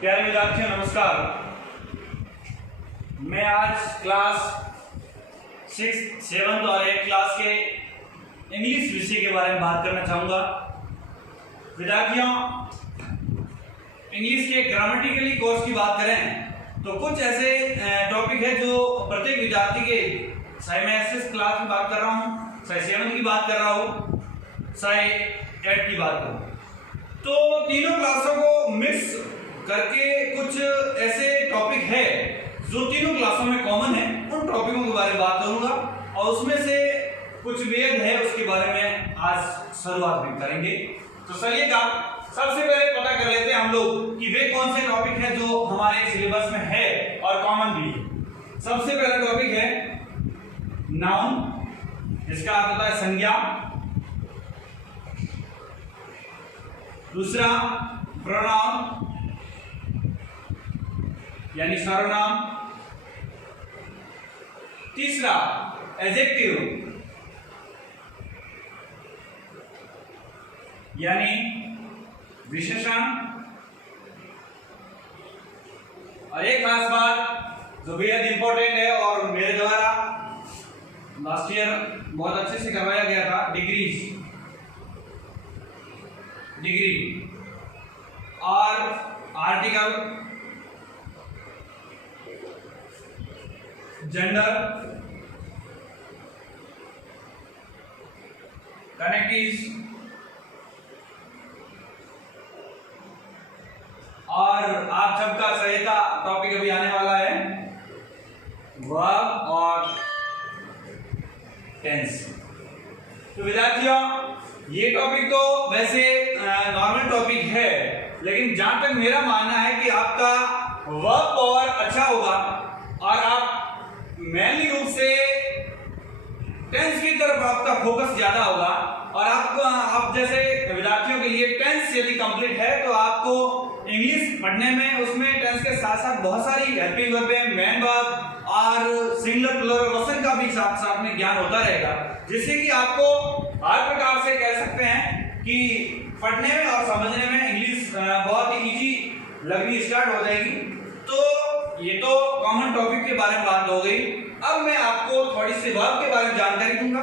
प्यारे विद्यार्थियों नमस्कार। मैं आज क्लास 6, 7 और 8 क्लास के इंग्लिश विषय के बारे में बात करना चाहूँगा। विद्यार्थियों, इंग्लिश के ग्रामेटिकली कोर्स की बात करें तो कुछ ऐसे टॉपिक है जो प्रत्येक विद्यार्थी के, चाहे मैं 6 क्लास की बात कर रहा हूँ, चाहे 7 की बात कर रहा हूँ, चाहे 8 की बात करूँ, तो तीनों क्लासों को मिक्स करके कुछ ऐसे टॉपिक है जो तीनों क्लासों में कॉमन है। उन टॉपिकों के बारे में बात करूंगा और उसमें से कुछ वेद है उसके बारे में आज शुरुआत भी करेंगे। तो चलिएगा सबसे पहले पता कर लेते हैं हम लोग कि वे कौन से टॉपिक है जो हमारे सिलेबस में है और कॉमन भी है। सबसे पहला टॉपिक है नाउन, जिसका अर्थ होता है संज्ञा। दूसरा प्रोनाउन यानी सर्वनाम। तीसरा एडजेक्टिव यानी विशेषण। और एक खास बात जो बेहद इंपॉर्टेंट है और मेरे द्वारा लास्ट ईयर बहुत अच्छे से करवाया गया था, डिग्री और आर्टिकल, जेंडर, कनेक्टिव्स और आप सबका सहायता टॉपिक अभी आने वाला है वर्ब और टेंस। तो विद्यार्थियों, ये टॉपिक तो वैसे नॉर्मल टॉपिक है, लेकिन जहां तक मेरा मानना है कि आपका वर्ब पावर अच्छा होगा और आप मेनली रूप से टेंस की तरफ आपका फोकस ज्यादा होगा। और आप जैसे विद्यार्थियों के लिए टेंस यदि कंप्लीट है तो आपको इंग्लिश पढ़ने में उसमें टेंस के साथ साथ बहुत सारी हेल्पिंग वर्ब, मेन वर्ब और सिंगुलर प्लूरल वचन का भी साथ साथ में ज्ञान होता रहेगा, जिससे कि आपको हर प्रकार से कह सकते हैं कि पढ़ने में और समझने में इंग्लिश बहुत ही इजी लगनी स्टार्ट हो जाएगी। तो ये तो कॉमन टॉपिक के बारे में बात हो गई। अब मैं आपको थोड़ी सी वर्ब के बारे में जानकारी दूंगा।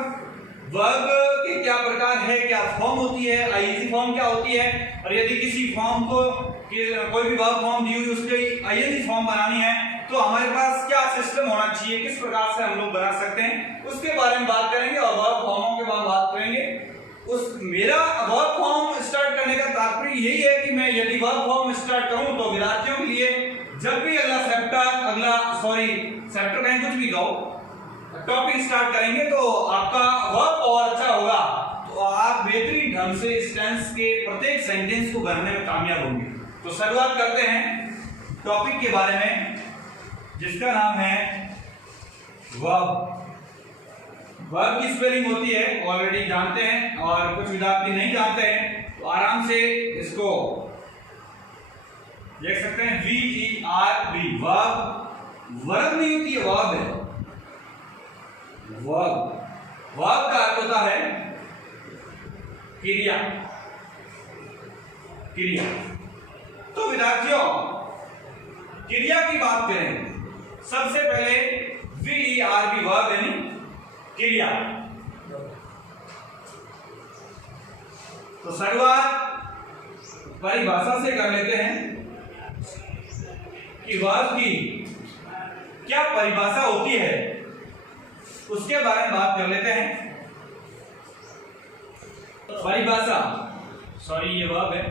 वर्ब के क्या प्रकार है, क्या फॉर्म होती है, आईएनजी फॉर्म क्या होती है, और यदि किसी फॉर्म को कोई भी वर्ब फॉर्म दी हुई उसकी आईएनजी फॉर्म बनानी है तो हमारे पास क्या सिस्टम होना चाहिए, किस प्रकार से हम लोग बना सकते हैं, उसके बारे में बात करेंगे। और वर्ब फॉर्मों के बाद बात करेंगे। मेरा वर्ब फॉर्म स्टार्ट करने का तात्पर्य यही है कि मैं यदि वर्ब फॉर्म स्टार्ट करूं तो विद्यार्थियों के लिए जब भी चैप्टर कहें कुछ भी कहो, टॉपिक स्टार्ट करेंगे तो आपका वर्ब और अच्छा होगा, तो आप बेहतरीन ढंग से इस टेंस के प्रत्येक सेंटेंस को भरने में कामयाब होंगे। तो शुरुआत करते हैं टॉपिक के बारे में, जिसका नाम है वर्ब। वर्ब की स्पेलिंग होती है ऑलरेडी जानते हैं, और कुछ विद्यार्थी नहीं जानते हैं तो आराम से इसको देख सकते हैं, VERB। वर्ब नहीं होती है, वर्ब है। वर्ब का अर्थ होता है क्रिया। तो विद्यार्थियों, क्रिया की बात करें, सबसे पहले VERB वर्ब यानी क्रिया। तो शुरुआत परिभाषा से कर लेते हैं कि वर्ब की क्या परिभाषा होती है, उसके बारे में बात कर लेते हैं। परिभाषा, ये वर्ब है।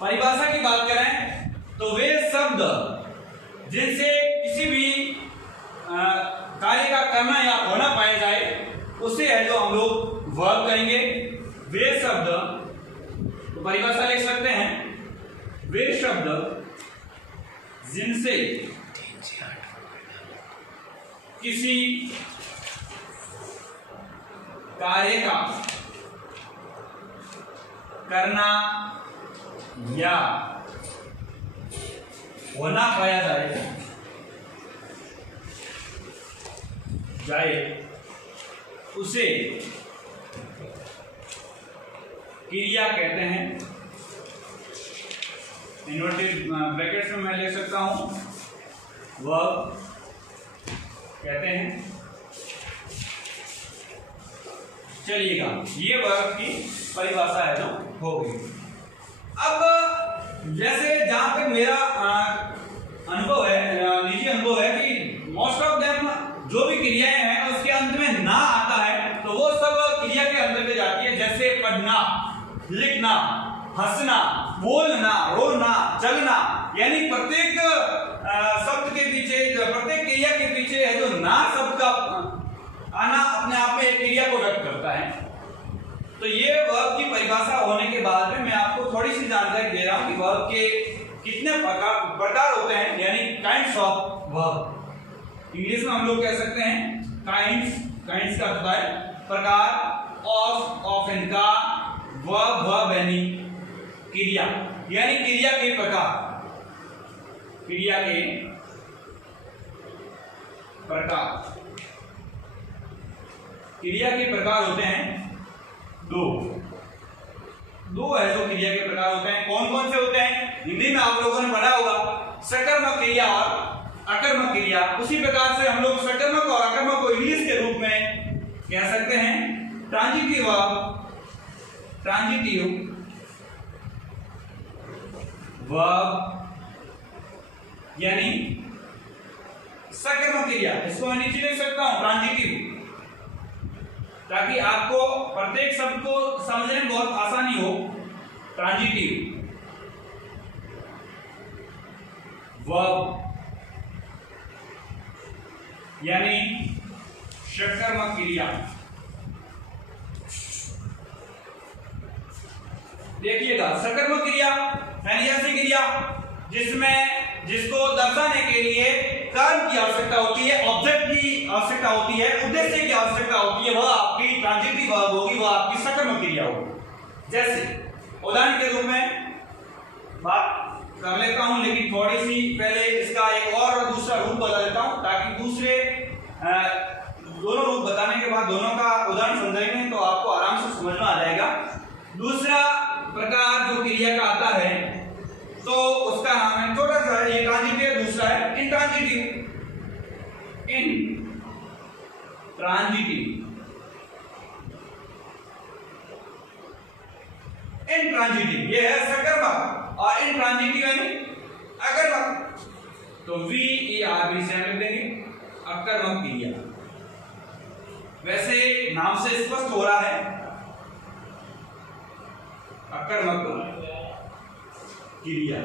परिभाषा की बात करें तो वे शब्द जिनसे किसी भी कार्य का करना या होना पाया जाए उसे है जो हम लोग वर्ब कहेंगे। वे शब्द, तो परिभाषा लिख सकते हैं, वे शब्द जिनसे किसी कार्य का करना या होना पाया जाए उसे क्रिया कहते हैं। इन्वर्टेड ब्रैकेट्स में मैं लिख सकता हूं वर्ब कहते हैं। चलिएगा, ये वर्ब की परिभाषा है जो हो गई। अब जैसे जहां तक मेरा अनुभव है, निजी अनुभव है कि मोस्ट ऑफ देम जो भी क्रियाएं हैं उसके अंत में ना आता है तो वो सब क्रिया के अंदर जाती है। जैसे पढ़ना, लिखना, हंसना, बोलना, रोना, चलना, यानी प्रत्येक शब्द के पीछे, प्रत्येक क्रिया के पीछे है जो ना शब्द का आना अपने आप में एक क्रिया को व्यक्त करता है। तो ये वर्ब की परिभाषा होने के बाद में मैं आपको थोड़ी सी जानकारी दे रहा हूं कि वर्ब के कितने प्रकार होते हैं, यानी काइंड्स ऑफ वर्ब। इंग्लिश में हम लोग कह सकते हैं काइंड्स का अर्थ है प्रकार, ऑफ इनका, वर्ब यानी क्रिया, यानी क्रिया के प्रकार, क्रिया के प्रकार। क्रिया के प्रकार होते हैं दो है जो क्रिया के प्रकार होते हैं। कौन कौन से होते हैं? हिंदी में आप लोगों ने पढ़ा होगा सकर्मक क्रिया और अकर्मक क्रिया। उसी प्रकार से हम लोग सकर्मक और अकर्मक को इंग्लिश के रूप में कह सकते हैं ट्रांजिटिव वर्ब, यानी सकर्मक क्रिया। इसको मैं नीचे लिख सकता हूं ट्रांजिटिव, ताकि आपको प्रत्येक शब्द को समझने में बहुत आसानी हो। ट्रांजिटिव वर्ब यानी सकर्मक क्रिया। देखिएगा, सकर्मक क्रिया यानी ऐसी क्रिया जिसको दर्शाने के लिए कर्म की आवश्यकता होती है, ऑब्जेक्ट की आवश्यकता होती है, उद्देश्य की आवश्यकता होती है, वह आपकी ट्रांजिटिव वर्ब होगी, वह आपकी सकर्मक क्रिया होगी। जैसे उदाहरण के रूप में बात कर लेता हूं, लेकिन थोड़ी सी पहले इसका एक और दूसरा रूप बता देता हूं, ताकि दूसरे दोनों रूप बताने के बाद दोनों का उदाहरण समझेंगे तो आपको आराम से समझ में आ जाएगा। दूसरा प्रकार जो क्रिया का आता है तो उसका नाम है, छोटा सा ये ट्रांजिटिव, दूसरा है इंट्रांजिटिव। इंट्रांजिटिव ये है सकर्मक और इंट्रांजिटिव यानी अकर्मक। तो VERB से हम लिख देंगे अकर्मक क्रिया। वैसे नाम से स्पष्ट हो रहा है अकर्मक क्रिया,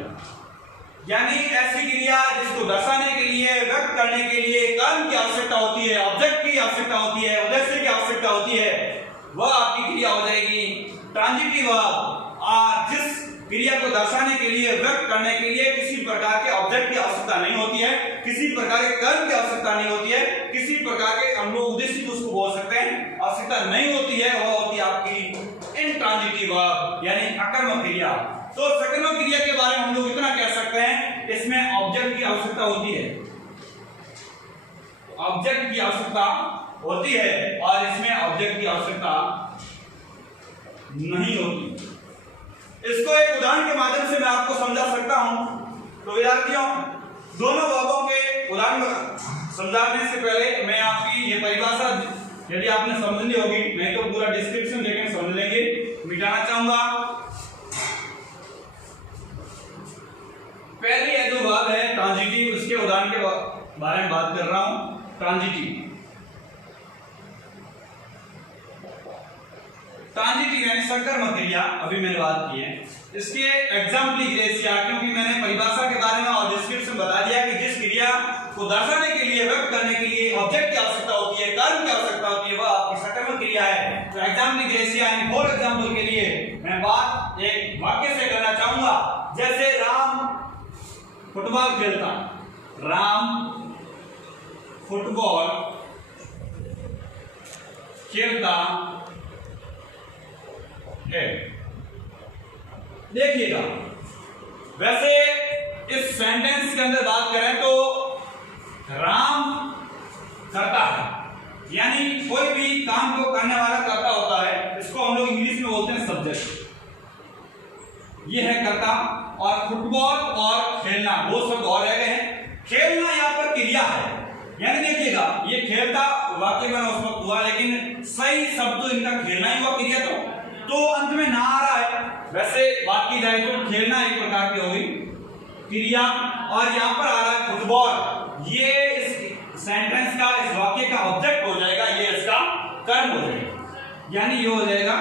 यानी ऐसी क्रिया जिसको दर्शाने के लिए, व्यक्त करने के लिए कर्म की आवश्यकता होती है, ऑब्जेक्ट की आवश्यकता होती है, उद्देश्य की आवश्यकता होती है, वह आपकी क्रिया हो जाएगी ट्रांजिटिव वर्ब। और जिस क्रिया को दर्शाने के लिए, व्यक्त करने के लिए किसी प्रकार के ऑब्जेक्ट की आवश्यकता नहीं होती है, किसी प्रकार के कर्म की आवश्यकता नहीं होती है, किसी प्रकार के हम लोग उद्देश्य को उसको बोल सकते हैं, आवश्यकता नहीं होती है, वह होती है आपकी इंट्रांजिटिव वर्ब यानी अकर्मक क्रिया। तो सकर्मक क्रिया के बारे में हम लोग इतना कह सकते हैं, इसमें ऑब्जेक्ट की आवश्यकता होती है, ऑब्जेक्ट की आवश्यकता होती है और इसमें ऑब्जेक्ट की आवश्यकता नहीं होती। इसको एक उदाहरण के माध्यम से मैं आपको समझा सकता हूं। तो विद्यार्थियों, दोनों वर्बों के उदाहरण समझाने से पहले मैं आपकी ये परिभाषा यदि आपने समझनी होगी, नहीं तो पूरा डिस्क्रिप्शन देकर समझ लेंगे, मिटाना चाहूंगा। पहली है जो वर्ब है ट्रांजिटिव, उसके उदाहरण के बारे में बात कर रहा हूं। ट्रांजिटिव यानी सकर्मक क्रिया, अभी मैंने बात की है। इसके एग्जाम्पल ग्रेसिया, क्योंकि मैंने परिभाषा के बारे में और डिस्क्रिप्शन बता दिया कि जिस क्रिया को दर्शाने के लिए, व्यक्त करने के लिए ऑब्जेक्ट की आवश्यकता होती है, कर्म की आवश्यकता होती है, वह आपकी सकर्मक क्रिया है। तो एग्जाम्पल ग्रेसिया यानी फॉर एग्जाम्पल के लिए मैं बात एक वाक्य से करना चाहूंगा। जैसे राम फुटबॉल खेलता, राम फुटबॉल खेलता है। देखिएगा, वैसे इस सेंटेंस के अंदर बात करें तो राम करता है, यानी कोई भी काम को करने वाला करता होता है। इसको हम लोग इंग्लिश में बोलते हैं सब्जेक्ट। ये है करता, और फुटबॉल और खेलना वो शब्द और रह गए हैं। खेलना यहाँ पर क्रिया है, यानी देखिएगा ये खेलता वाक्य में उस वक्त हुआ, लेकिन सही शब्द तो इनका खेलना ही हुआ क्रिया, तो अंत में ना आ रहा है। वैसे बात की जाए तो खेलना एक प्रकार की होगी क्रिया, और यहाँ पर आ रहा है फुटबॉल, ये इस सेंटेंस का, इस वाक्य का ऑब्जेक्ट हो जाएगा, ये इसका कर्म हो जाएगा, यानी ये हो जाएगा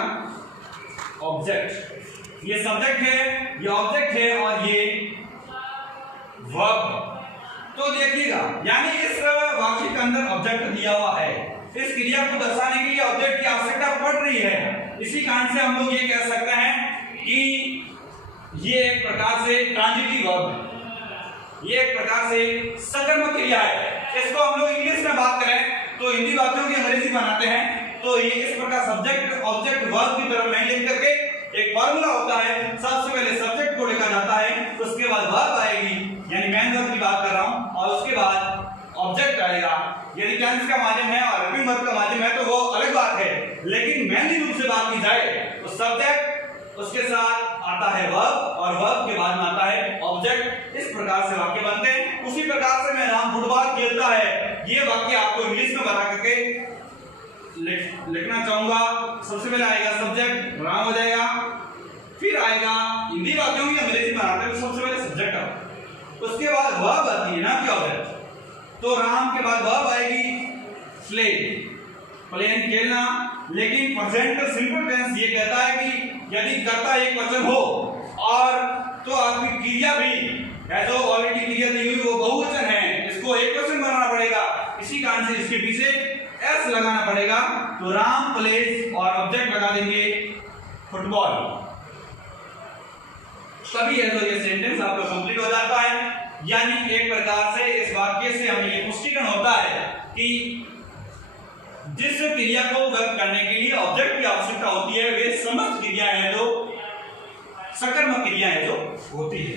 ऑब्जेक्ट। ये सब्जेक्ट है, ये ऑब्जेक्ट है, और ये वर्ब। तो देखिएगा यानी इस वाक्य के अंदर ऑब्जेक्ट दिया हुआ है, इस क्रिया को दर्शाने के लिए ऑब्जेक्ट की आवश्यकता पड़ रही है। इसी कारण से हम लोग ये कह सकते हैं कि ये एक प्रकार से ट्रांजिटिव वर्ब है, ये एक प्रकार से सकर्मक क्रिया है। इसको हम लोग इंग्लिश में बात करें तो हिंदी वाक्यों की अंग्रेजी बनाते हैं, तो ये इस प्रकार सब्जेक्ट ऑब्जेक्ट वर्ब की तरफ नहीं लिख करके एक फॉर्मूला होता है, सबसे पहले सब्जेक्ट को लिखा जाता है, उसके बाद वर्ब आएगी, यानी मैन वर्ब की बात कर रहा हूं, और उसके बाद ऑब्जेक्ट आएगा। यदि टेंस का माध्यम है और हेल्पिंग वर्ब का माध्यम है तो वो अलग बात है, लेकिन मैनली रूप से बात की जाए तो सब्जेक्ट, उसके साथ आता है वर्ब, और वर्ब के बाद में आता है ऑब्जेक्ट। इस प्रकार से वाक्य बनते हैं। उसी प्रकार से मैं राम फुटबॉल खेलता है, ये वाक्य आपको इंग्लिश में बता करके लिखना चाहूंगा। सबसे पहले आएगा सब्जेक्ट, राम हो जाएगा, फिर आएगा हिंदी वाक्यों की अंग्रेजी बनाते हैं, सबसे पहले सब्जेक्ट आता, उसके बाद वर्ब आती है ना कि ऑब्जेक्ट, तो राम के बाद वर्ब आएगी प्ले, प्लेन खेलना। लेकिन प्रेजेंट सिंपल टेंस ये कहता है कि यदि कर्ता एक वचन हो और तो आपकी क्रिया भी है जो ऑलरेडी क्रिया दी हुई वो बहुवचन है, इसको एक वचन बनाना पड़ेगा। इसी कारण से इसके पीछे एस लगाना पड़ेगा, तो राम प्लेज और ऑब्जेक्ट लगा देंगे फुटबॉल, तभी है तो ये सेंटेंस आपका कंप्लीट हो जाता है। यानी एक प्रकार से इस वाक्य से हमें ये पुष्टिकरण होता है कि जिस क्रिया को व्यक्त करने के लिए ऑब्जेक्ट की आवश्यकता होती है वे समस्त क्रियाएं हैं जो सकर्मक क्रियाएं जो होती है।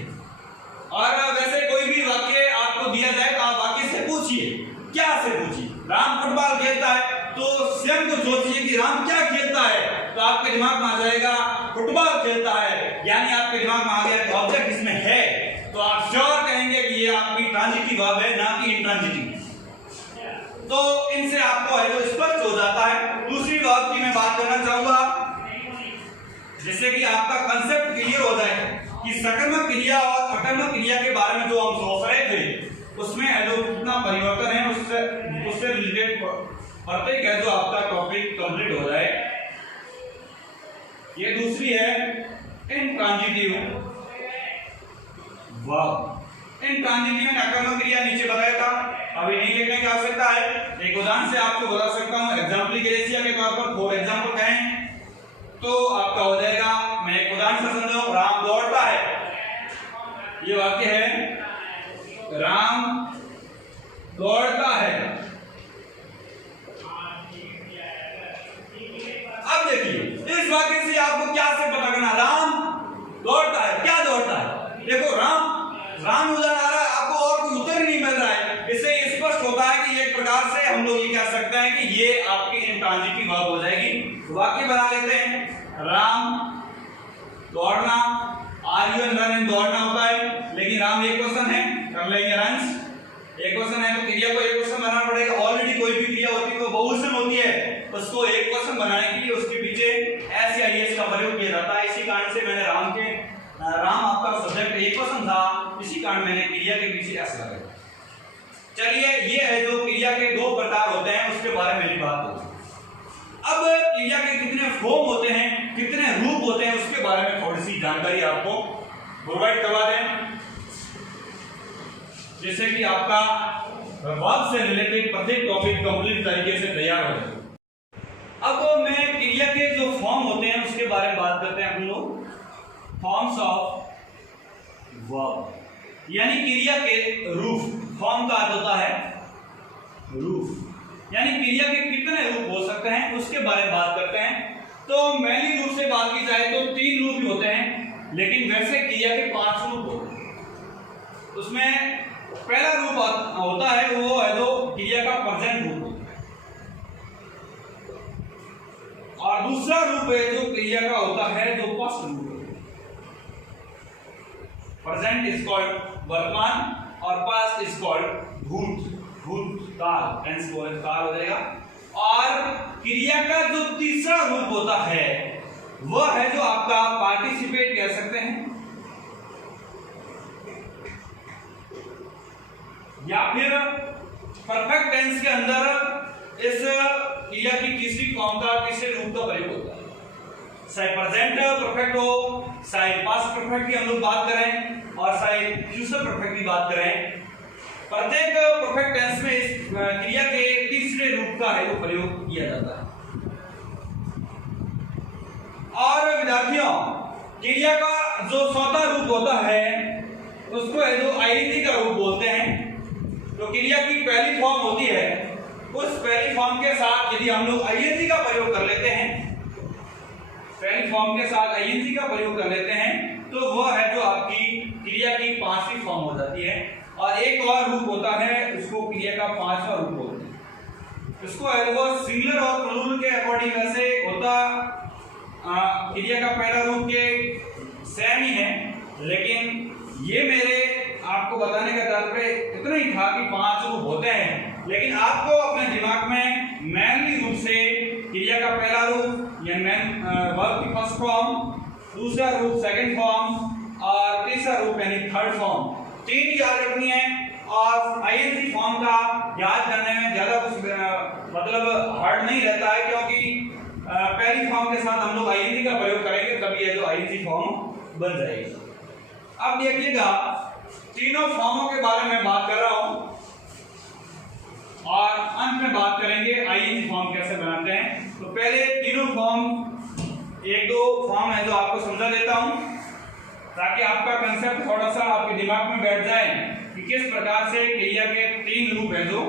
और वैसे कोई भी वाक्य आपको दिया जाए तो आप वाक्य से पूछिए, क्या से पूछिए, राम फुटबॉल खेलता है तो स्वयं को सोचिए कि राम क्या खेलता है, तो आपके दिमाग में आ जाएगा फुटबॉल खेलता है, यानी आपके दिमाग में आ गया कि ऑब्जेक्ट इसमें है, तो आप श्योर कहेंगे कि ये आपकी ट्रांजिटिव वर्ब है, ना कि इंट्रांजिटिव। तो इनसे आपको है जो स्पष्ट हो जाता है। दूसरी वर्ब की मैं बात करना चाहूंगा, जिससे कि आपका कंसेप्ट क्लियर हो जाए कि सकर्मक क्रिया और अकर्मक क्रिया के बारे में जो हम सोच रहे थे उसमें है जो कितना परिवर्तन है, उससे रिलेटेड प्रत्येक है जो आपका टॉपिक कंप्लीट हो जाए। ये दूसरी है इंट्रांजिटिव वर्ब। इंट्रांजिटिव में अकर्मक क्रिया नीचे बताया था, अभी नहीं लिखने की आवश्यकता है। एक उदाहरण से आपको बता सकता हूं, एग्जाम्पलिफिकेशन के तौर पर फॉर एग्जाम्पल कहें तो आपका हो जाएगा, मैं एक उदाहरण से समझाऊं, राम दौड़ता है, ये वाक्य है राम दौड़ता है। अब देखिए इस वाक्य से आपको क्या से पता करना, राम दौड़ता है, क्या दौड़ता है, देखो राम उधर आ रहा है, आपको और कोई उत्तर ही नहीं मिल रहा है। इससे स्पष्ट होता है कि एक प्रकार से हम लोग ये कह सकते हैं कि ये आपकी इंट्रांजिटिव वर्ब हो जाएगी। वाक्य बना लेते हैं, राम दौड़ना, R U N run and दौड़ना होता है, लेकिन राम एक क्वेश्चन है, कर लेंगे रन्स, एक क्वेश्चन है तो क्रिया को एक क्वेश्चन बनाना पड़ेगा। ऑलरेडी कोई भी क्रिया होती है वो बहुवचन होती है, उसको एक क्वेश्चन बनाने के लिए उसके पीछे एस या एस का प्रयोग किया जाता है। इसी कारण से मैंने राम आपका सब्जेक्ट एक क्वेश्चन था, इसी कारण मैंने क्रिया के पीछे एस लगाया। चलिए ये है जो क्रिया के दो प्रकार होते हैं उसके बारे में मेरी बात होगी। अब क्रिया के कितने फॉर्म होते हैं, कितने रूप होते हैं, उसके बारे में थोड़ी सी जानकारी आपको प्रोवाइड करवा दें, जिससे कि आपका वर्ब से रिलेटेड प्रत्येक टॉपिक कंप्लीट तरीके से तैयार हो जाए। अब मैं क्रिया के जो फॉर्म होते हैं उसके बारे में बात करते हैं हम लोग, फॉर्म्स ऑफ वर्ब, यानी क्रिया के रूप। फॉर्म का अर्थ होता है रूप, यानी क्रिया के कितने रूप हो सकते हैं उसके बारे में बात करते हैं। तो मेनली रूप से बात की जाए तो 3 रूप ही होते हैं, लेकिन वैसे क्रिया के 5 रूप होते हैं। उसमें पहला रूप होता है वो है जो क्रिया का प्रेजेंट रूप होता है, और दूसरा रूप है जो क्रिया का होता है जो पास्ट रूप होता है। प्रेजेंट इज कॉल्ड वर्तमान और पास्ट इज कॉल्ड भूतकाल, टेंस काल हो जाएगा। और क्रिया का जो तीसरा रूप होता है वह है जो आपका पार्टिसिपेट कह सकते हैं, या फिर परफेक्ट टेंस के अंदर इस क्रिया की तीसरी फॉर्म का तीसरे रूप का प्रयोग होता है। चाहे प्रेजेंट परफेक्ट हो, चाहे पास्ट परफेक्ट की हम लोग बात करें और चाहे फ्यूचर परफेक्ट की बात करें, प्रत्येक परफेक्ट टेंस में इस क्रिया के तीसरे रूप का है जो प्रयोग किया जाता है। और विद्यार्थियों, क्रिया का जो चौथा रूप होता है उसको है जो आईएनजी का रूप बोलते हैं। तो क्रिया की पहली फॉर्म होती है, उस पहली फॉर्म के साथ यदि हम लोग आईएनजी का प्रयोग कर लेते हैं, पहली फॉर्म के साथ आईएनजी का प्रयोग कर लेते हैं, तो वह है जो आपकी क्रिया की पांचवी फॉर्म हो जाती है। और एक और रूप होता है, उसको क्रिया का पांचवा रूप बोलते हैं। इसको है वो सिंगुलर और प्लूरल के अकॉर्डिंग ऐसे होता, क्रिया का पहला रूप के सेम ही है, लेकिन ये मेरे आपको बताने का तात्पर्य इतना ही था कि 5 रूप होते हैं, लेकिन आपको अपने दिमाग में मेनली रूप से क्रिया का पहला रूप या वर्ब की फर्स्ट फॉर्म, दूसरा रूप सेकंड फॉर्म और तीसरा रूप यानी थर्ड फॉर्म, 3 याद रखनी है। और आईएनजी फॉर्म का याद करने में ज्यादा कुछ मतलब हार्ड नहीं रहता है, क्योंकि पहली फॉर्म के साथ हम लोग आईएनजी का प्रयोग करेंगे तभी ये जो आईएनजी फॉर्म बन जाएगी। अब देखिएगा, तीनों फॉर्मों के बारे में बात कर रहा हूं और अंत में बात करेंगे आईएनजी फॉर्म कैसे बनाते हैं। तो पहले तीनों फॉर्म, एक दो फॉर्म है जो आपको समझा देता हूं ताकि आपका कंसेप्ट थोड़ा सा आपके दिमाग में बैठ जाए कि किस प्रकार से क्रिया के 3 रूप है जो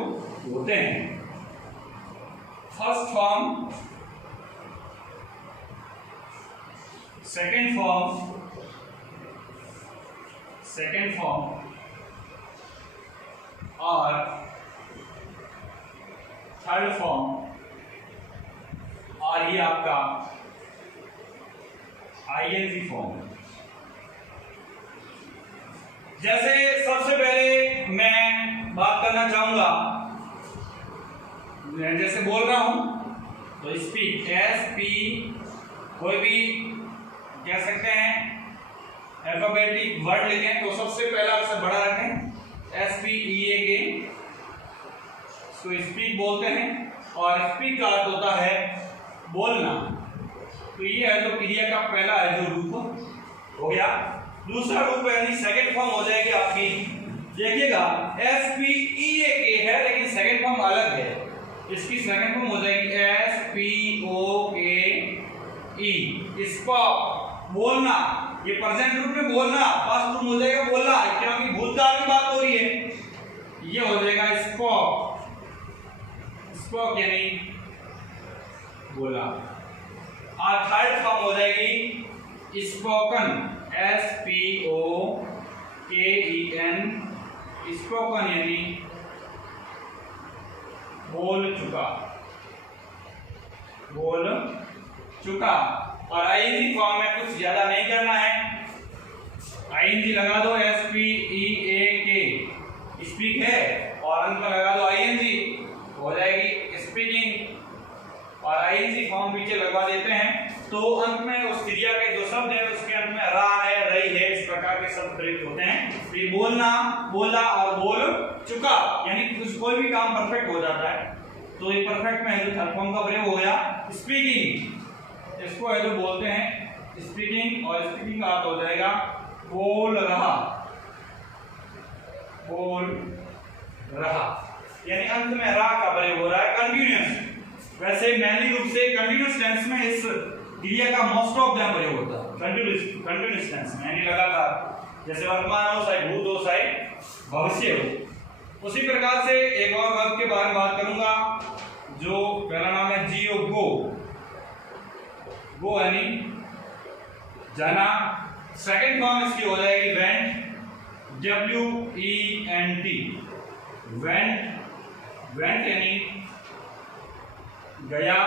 होते हैं। फर्स्ट फॉर्म, सेकंड फॉर्म और थर्ड फॉर्म, और ये आपका आईएनजी फॉर्म। जैसे सबसे पहले मैं बात करना चाहूंगा, मैं जैसे बोल रहा हूं तो स्पीक, SP कोई भी कह सकते हैं, अल्फाबेटिक वर्ड लिखें तो सबसे पहला अक्षर बड़ा रखें, SPEAK, इसको स्पीक बोलते हैं। और स्पीक का अर्थ होता है बोलना। तो ये है जो क्रिया का पहला है जो रूप हो गया। दूसरा रूप यानी सेकंड फॉर्म हो जाएगी आपकी, देखिएगा SPEAK है लेकिन सेकंड फॉर्म अलग है, इसकी सेकंड फॉर्म हो जाएगी SPOKE, स्पॉक, बोलना। ये प्रेजेंट रूप में बोलना, पास्ट रूप हो जाएगा बोलना, क्योंकि भूतकाल की बात हो रही है, ये हो जाएगा स्पॉक, स्पॉक यानी बोला। और थर्ड फॉर्म हो जाएगी स्पोकन, SPOKEN, स्पोकन यानी बोल चुका, बोल चुका। और आईएनजी फॉर्म में कुछ ज्यादा नहीं करना है, आईएनजी लगा दो, SPEAK, स्पीक है, और अंत में लगा दो आईएनजी, हो जाएगी स्पीकिंग। और आईएनजी फॉर्म पीछे लगवा देते हैं तो अंत में उस क्रिया के जो शब्द है उसके अंत में रहा है, रही है, इस प्रकार के शब्द प्रयुक्त होते हैं। तो ये बोलना, बोला और बोल चुका, यानी कोई भी काम परफेक्ट हो जाता है। तो ये परफेक्ट में जो थर्ड फॉर्म का प्रयोग हो गया। स्पीकिंग, इसको है जो बोलते हैं स्पीकिंग, और स्पीकिंग का अर्थ हो जाएगा बोल रहा, बोल रहा, यानी अंत में रा का प्रयोग हो रहा है। कंटिन्यूअस, वैसे मेनली रूप से कंटिन्यूअस टेंस में इस क्रिया का मोस्ट ऑफ द प्रयोग होता है, कंटिन्यूअस टेंस में, यानी लगातार, जैसे वर्तमान हो, चाहे भूत हो, चाहे भविष्य हो। उसी प्रकार से एक और वर्ब के बारे में बात करूंगा, जो पहला नाम है जियो, गो, गो यानी जाना। सेकंड फॉर्म इसकी हो जाएगी वेंट, WENT, वेंट, वेंट यानी गया।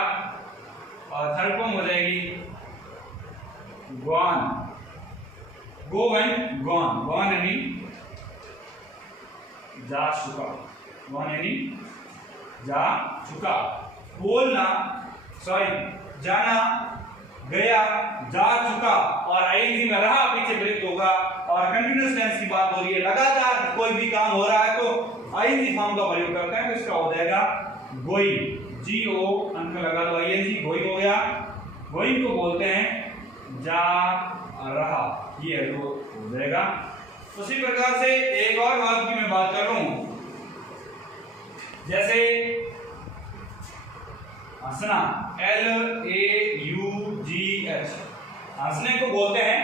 और थर्ड फॉर्म हो जाएगी gone, go and gone, gone यानी जा चुका, गॉन यानी जा चुका। बोलना सॉरी जाना, गया, जा चुका, और आईएनजी में रहा पीछे प्रयुक्त होगा। और कंटिन्यूअस टेंस की बात हो रही है, लगातार कोई भी काम हो रहा है तो आईएनजी फॉर्म का प्रयोग करते हैं, तो इसका हो जाएगा गोइंग, जी ओ अंत में लगा दो आईएनजी, गोइंग हो गया। गोइंग को बोलते हैं जा रहा, ये तो हो जाएगा। उसी प्रकार से एक और वर्ब की मैं बात कर रहा हूं, जैसे हंसना, LAUGH, हंसने को बोलते हैं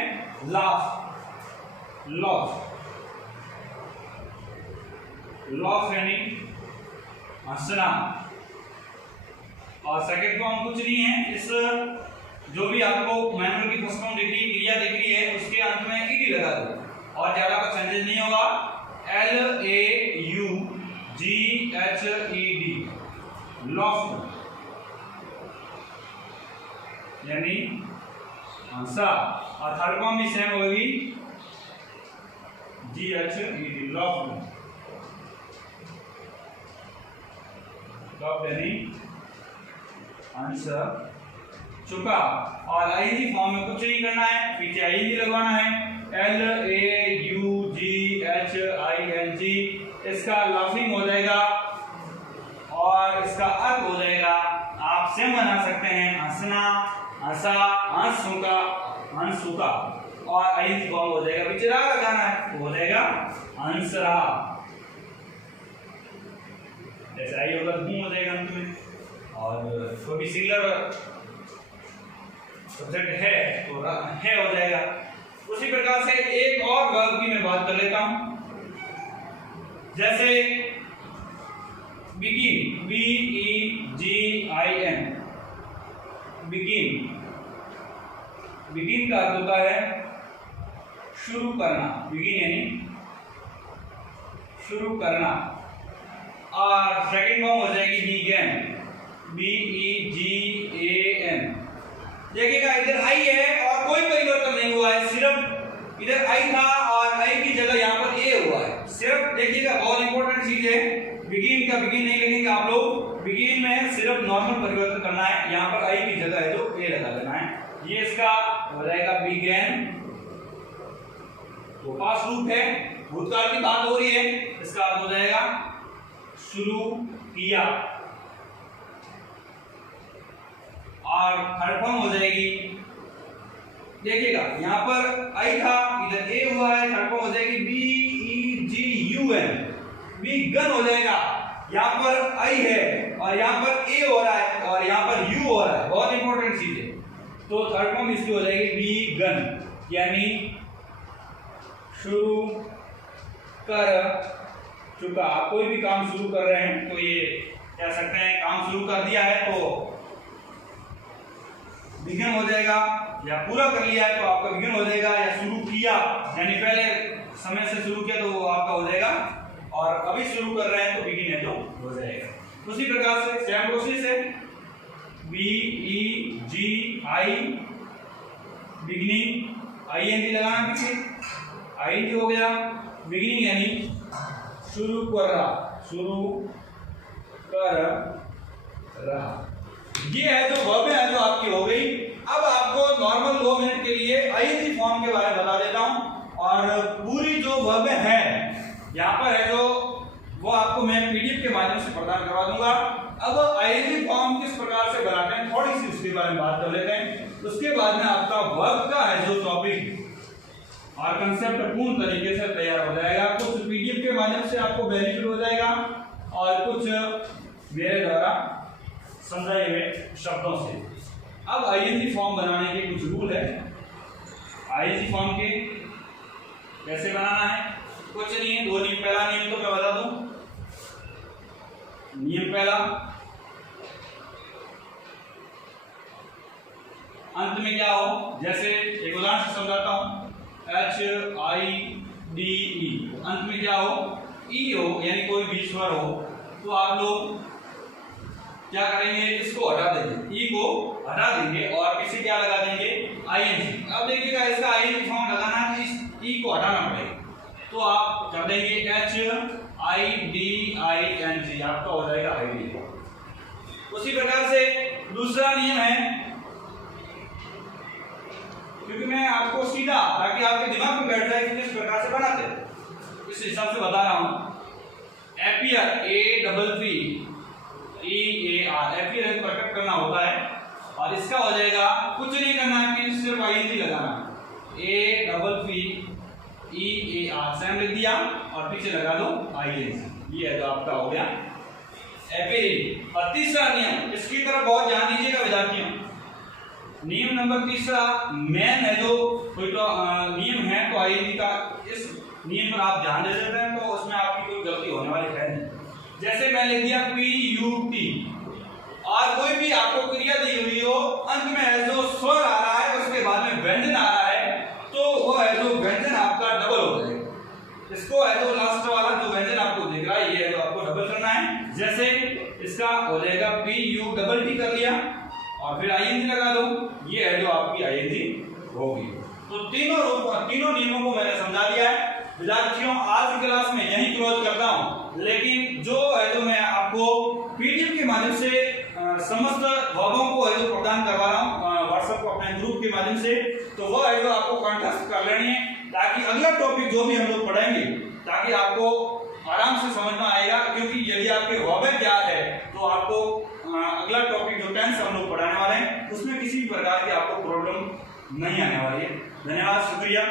लाफ, लॉफ, लॉफ यानी हंसना। और सेकंड फॉर्म कुछ नहीं है, इस जो भी आपको मैनुअल की फर्स्ट फॉर्म दिख रही है, क्रिया दिख रही है, उसके अंत में ईडी लगा दो और ज्यादा कुछ चेंजेस नहीं होगा। LAUGHED, लॉफ्ट यानी हंसा। और थर्ड फॉर्म भी सेम होगी, GHED, लॉफ्ट, लॉफ्ट यानी हंसा चुका। और आईएनजी फॉर्म में कुछ नहीं करना है, पीछे आईएनजी लगवाना है, LAUGHING, इसका लाफिंग हो जाएगा और इसका अर्थ हो जाएगा, आप सेम बना सकते हैं, हंसना, हंसा, हंसूका, हंसूका। और आईएनजी फॉर्म हो जाएगा, पीछे रहा लगाना है, तो हो जाएगा हंस रहा, जैसे आई होगा हूं हो जाएगा अंत में। और कोई भी सिंगुलर सब्जेक्ट है तो है हो जाएगा। उसी प्रकार से एक और वर्ब की मैं बात कर लेता हूं, जैसे बिगिन, BEGIN, बिगिन, बिगिन का अर्थ होता है शुरू करना, बिगिन यानी शुरू करना। और सेकंड फॉर्म हो जाएगी बीगन, BEGAN। देखिएगा इधर आई है और कोई परिवर्तन नहीं हुआ है, सिर्फ इधर आई था और आई की जगह यहाँ पर ए हुआ है। सिर्फ देखिएगा, बहुत इंपॉर्टेंट चीज है, बिगिन का बिगिन नहीं लिखेंगे आप लोग, बिगिन में सिर्फ नॉर्मल परिवर्तन करना है, यहाँ पर आई की जगह है तो ए लगा देना है। ये इसका हो जाएगा बिगन, तो पास्ट रूप है, भूतकाल की बात हो रही है, इसका अर्थ हो जाएगा शुरू किया। और थर्ड फॉर्म हो जाएगी, देखिएगा यहाँ पर आई था, इधर ए हुआ है, थर्ड फॉर्म हो जाएगी BEGUN, बिगन हो जाएगा। यहाँ पर आई है और यहाँ पर ए हो रहा है और यहाँ पर यू हो रहा है, बहुत इंपॉर्टेंट चीज है। तो थर्ड फॉर्म इसकी हो जाएगी बिगन, यानी शुरू कर चुका। आप कोई भी काम शुरू कर रहे हैं तो ये कह सकते हैं काम शुरू कर दिया है तो बिगिन हो जाएगा, या पूरा कर लिया है तो आपका बिगिन हो जाएगा, या शुरू किया यानी पहले समय से शुरू किया तो वो आपका हो जाएगा, और अभी शुरू कर रहे हैं तो बिगिन है तो हो जाएगा। उसी प्रकार से सेम प्रोसेस है, BEGI, बिगिनिंग, ING लगाना पीछे, ING हो गया, बिगिनिंग यानी शुरू कर रहा, शुरू कर रहा। ये है जो वर्ब है जो आपकी हो गई। अब आपको नॉर्मल 2 मिनट के लिए आईएनजी फॉर्म के बारे में बता देता हूं, और पूरी जो वर्ब है यहाँ पर है जो वो आपको मैं पीडीएफ के माध्यम से प्रदान करवा दूंगा। अब आईएनजी फॉर्म किस प्रकार से बनाते हैं थोड़ी सी उसके बारे में बात कर लेते हैं, उसके बाद में आपका वर्ब का है जो टॉपिक और कंसेप्ट पूर्ण तरीके से तैयार हो जाएगा। कुछ पीडीएफ के माध्यम से आपको बेनिफिट हो जाएगा और कुछ मेरे द्वारा समझाए हुए शब्दों से। अब आईएनजी फॉर्म बनाने के कुछ रूल है। आईएनजी फॉर्म के कैसे बनाना है, कुछ नहीं है, 2 नियम। पहला नियम तो मैं बता दूं, नियम पहला, अंत में क्या हो, जैसे एक उदाहरण से समझाता हूं, HIDE, अंत में क्या हो, ई हो, यानी कोई भी स्वर हो, तो आप लोग क्या करेंगे, इसको हटा देंगे, ई को हटा देंगे और पीछे क्या लगा देंगे, आईएनजी। अब देखिएगा इसका आईएनजी फॉर्म लगाना है, ई को हटाना पड़ेगा, तो आप कर देंगे HIDING, आपका हो जाएगा हाइड्रीन। उसी प्रकार से दूसरा नियम है, क्योंकि मैं आपको सीधा ताकि आपके दिमाग में बैठ जाए कि किस प्रकार से बनाते हैं, इस हिसाब से बता रहा हूं। एपियर APPEAR, एपियर प्रकट करना होता है, और इसका हो जाएगा कुछ नहीं करना है, सिर्फ ING लगाना, APPEAR सेम लिख दिया और पीछे लगा दो ING, ये है जो आपका हो गया एपिरिन। और तीसरा नियम, इसकी तरफ बहुत ध्यान दीजिएगा विद्यार्थियों। नियम नंबर तीसरा मेन है, जो कोई तो नियम है तो ING का, इस नियम पर आप ध्यान दे देते हैं तो उसमें आपकी कोई गलती होने वाली है नहीं। जैसे मैं लिख दिया PUT, और कोई भी आपको क्रिया दी हुई हो, अंत में जो स्वर आ रहा है उसके बाद में व्यंजन आ रहा है, तो वो है जो व्यंजन आपका डबल हो जाएगा। इसको है जो लास्ट वाला जो व्यंजन आपको दिख रहा है, ये है जो आपको डबल करना है। जैसे इसका हो जाएगा PUTT कर लिया और फिर ING लगा दो, ये है जो आपकी ING होगी। तो तीनों नियमों को मैंने समझा दिया है विद्यार्थियों। आज की क्लास में यही क्लोज करता हूं, लेकिन जो है जो मैं आपको PDF के माध्यम से समस्त वर्गों को है जो प्रदान करवा रहा हूं व्हाट्सएप को अपने ग्रुप के माध्यम से, तो वो है जो आपको कंठस्थ कर लेनी है, ताकि अगला टॉपिक जो भी हम लोग पढ़ाएंगे ताकि आपको आराम से समझ में आएगा। क्योंकि यदि आपके वर्ब क्या है तो आपको अगला टॉपिक जो टेंस हम लोग पढ़ाने वाले हैं उसमें किसी भी प्रकार की आपको प्रॉब्लम नहीं आने वाली है। धन्यवाद, शुक्रिया।